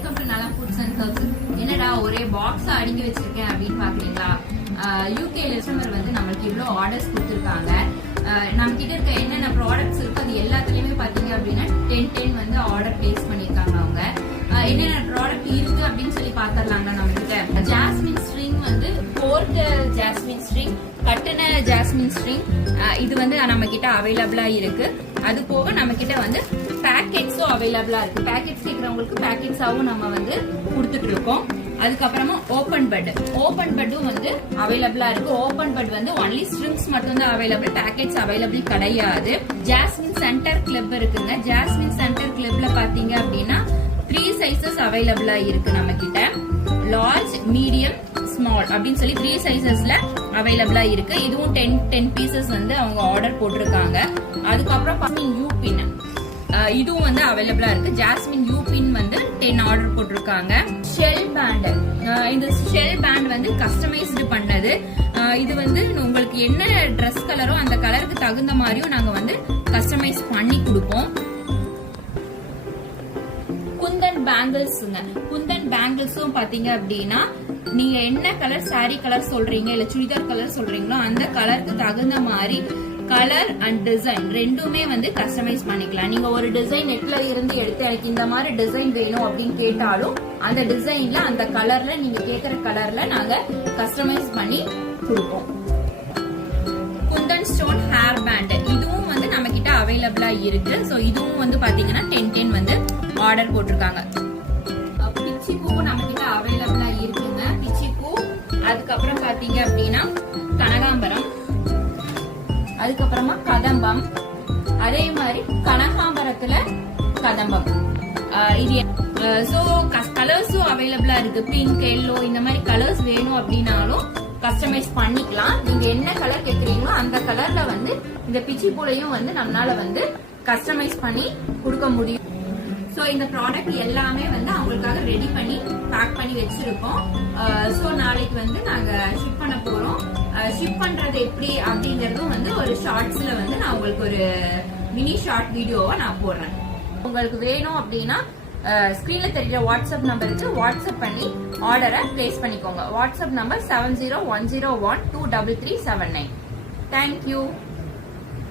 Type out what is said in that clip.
Welcome to நலம் foods and herbs. என்னடா ஒரே பாக்ஸ் அடுக்கி வச்சிருக்கேன் அப்படின்னு பாக்குறீங்களா? யூகே கஸ்டமர் வந்து நம்மளுக்கு இவ்வளவு ஆர்டர்ஸ் கொடுத்துருக்காங்க. நம்ம கிட்ட இருக்க என்னென்ன ப்ராடக்ட்ஸ் இருக்கு அது எல்லாத்துலயுமே பாத்தீங்க அப்படின்னா 10 வந்து ஆர்டர் பிளேஸ் பண்ணிருக்காங்க. அவங்க என்னென்ன ப்ராடக்ட் இருக்கு அப்படின்னு சொல்லி பாத்திரலாங்க. நம்ம கிட்ட ஜாஸ்மின் ஸ்ட்ரிங் வந்து கோர்ட் ஜாஸ்மின் ஸ்ட்ரிங், கட்டண ஜாஸ்மின் ஸ்ட்ரிங் இது வந்து நம்ம கிட்ட அவைலபிளா இருக்கு. அது போக நம்ம கிட்ட வந்து பேக்கெட்ஸும் அவைலபிளா இருக்கு. பேக்கெட்ஸ் கேட்கறவங்களுக்கு பேக்கெட்ஸாவும் நம்ம வந்து கொடுத்துட்டு இருக்கோம். அதுக்கப்புறமா ஓபன் பெட்டும் வந்து அவைலபிளா இருக்கு. ஓபன் பெட் வந்து ஒன்லி ஸ்ட்ரிங்ஸ் மட்டும் தான் அவைலபிள், பேக்கெட்ஸ் அவைலபிள் கிடையாது. ஜாஸ்மின் சென்டர் கிளிப் இருக்குங்க. ஜாஸ்மின் சென்டர் கிளிப்ல பாத்தீங்க அப்படின்னா 3 சைசஸ் அவைலபிளா இருக்கு. நம்ம கிட்ட லார்ஜ், மீடியம், ஸ்மால் அப்படின்னு சொல்லி 3 சைசஸ்ல அவைலபிளா இருக்கு. இதுவும் 10 பீசஸ் வந்து அவங்க ஆர்டர் போட்டிருக்காங்க. அதுக்கப்புறம் யூ பின் இதுவும் வந்து அவைலபிளா இருக்கு. ஜாஸ்மின் யூ பின் வந்து 10 ஆர்டர் போட்டிருக்காங்க. ஷெல் பேண்ட், இந்த ஷெல் பேண்ட் வந்து கஸ்டமைஸ்டு பண்ணது. இது வந்து உங்களுக்கு என்ன ட்ரெஸ் கலரோ அந்த கலருக்கு தகுந்த மாதிரியும் நாங்க வந்து கஸ்டமைஸ் பண்ணி கொடுப்போம். குந்தன் பேங்கிள்ஸ்ங்க. குந்தன் பேங்கிள்ஸும் பாத்தீங்க அப்படின்னா நீங்க என்ன கலர் சாரி கலர் சொல்றீங்க இல்ல சுடிதார் கலர் சொல்றீங்களோ அந்த கலருக்கு தகுந்த மாதிரி கலர் அண்ட் டிசைன் ரெண்டுமே வந்து கஸ்டமைஸ் பண்ணிக்கலாம். நீங்க ஒரு டிசைன் நெட்ல இருந்து எடுத்து எனக்கு இந்த மாதிரி டிசைன் வேணும் அப்படின்னு கேட்டாலும் அந்த டிசைன்ல அந்த கலர்ல நீங்க கேக்குற கலர்ல நாங்க கஸ்டமைஸ் பண்ணி கொடுப்போம். குந்தன் ஸ்டோன் ஹேர் பேண்ட் இதுவும் வந்து நம்ம கிட்ட அவைலபிளா இருக்கு. சோ இதுவும் வந்து பாத்தீங்கன்னா 10 வந்து ஆர்டர் போட்டிருக்காங்க. பிச்சி பூவும் நம்ம கிட்ட அவைலபிளா இருக்குங்க. பிச்சி பூ, அதுக்கப்புறம் பாத்தீங்க அப்படின்னா கனகாம்பரம், அதுக்கப்புறமா கதம்பம், அதே மாதிரி கனகாம்பரத்துல கதம்பம். இது சோ கலர்ஸும் அவைலபிளா இருக்கு. பிங்க், எல்லோ இந்த மாதிரி கலர்ஸ் வேணும் அப்படின்னாலும் கஸ்டமைஸ் பண்ணிக்கலாம். நீங்க என்ன கலர் கேக்குறீங்களோ அந்த கலர்ல வந்து இந்த பிச்சி பூலையும் வந்து நம்மளால வந்து கஸ்டமைஸ் பண்ணி கொடுக்க முடியும். சோ இந்த ப்ராடக்ட் எல்லாமே வந்து அவங்களுக்காக ரெடி பண்ணி பேக் பண்ணி வச்சிருக்கோம். சோ நாளைக்கு வந்து நாங்க ஷிப் பண்ண போறோம். ஷிப் பண்றது எப்படி அப்படிங்கறதும் வந்து ஒரு ஷார்ட்ஸ்ல வந்து நான் உங்களுக்கு ஒரு மினி ஷார்ட் வீடியோவா நான் போடுறேன். உங்களுக்கு வேணும் அப்படின்னா ஸ்கிரீன்ல தெரிஞ்ச வாட்ஸ்அப் நம்பருக்கு வாட்ஸ்அப் பண்ணி ஆர்டரை பிளேஸ் பண்ணிக்கோங்க. WhatsApp number 7010123379. தேங்க்யூ.